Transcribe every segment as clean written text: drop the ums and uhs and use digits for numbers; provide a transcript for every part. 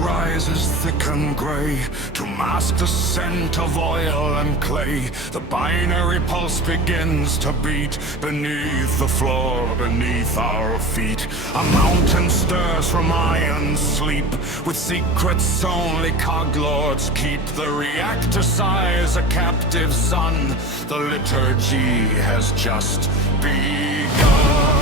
rises thick and grey to mask the scent of oil and clay. The binary pulse begins to beat beneath the floor, beneath our feet. A mountain stirs from iron sleep, with secrets only Cog-Lords keep. The reactor sighs a captive son. The liturgy has just begun.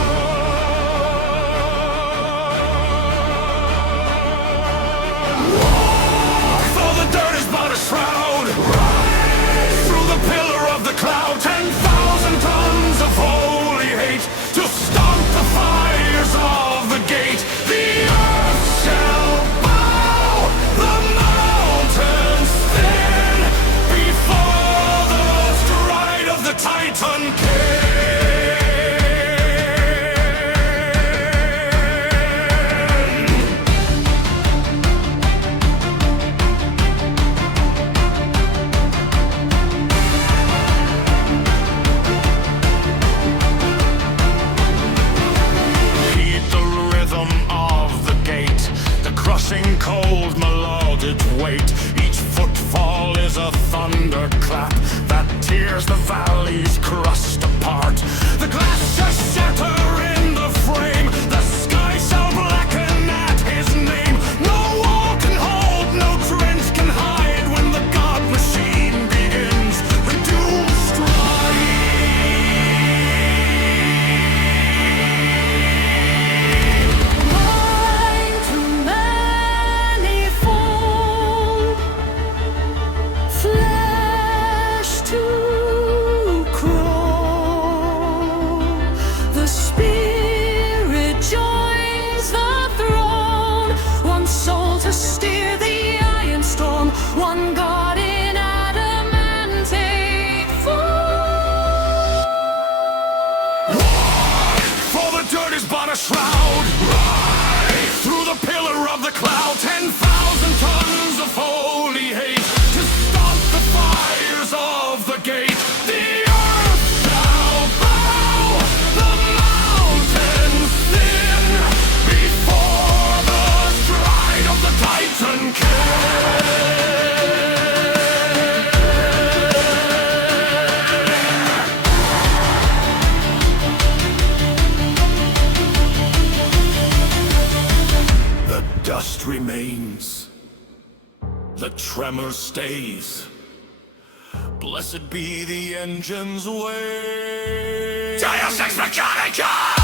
Shroud, rise through the pillar of the cloud. 10,000 tons of holy hate to stomp the fires of the gate. The earth shall bow, the mountains thin, before the stride of the Titan King. Cold melodic weight. Each footfall is a thunderclap that tears the valley's crust apart. The glass shall shatter in the frame. The sky shall blacken at his name. No wall can hold, no trench can hide when the god machine begins the doom strike. One God in adamantine form. For the dirt is but a shroud. Rise through the pillar of the cloud. 10,000 tons of holy hate to stomp the fires of the gate. The earth shall bow, the mountains thin, before the stride of the Titan King. Dust remains, the tremor stays. Blessed be the engine's way. Deus Ex Mechanicus!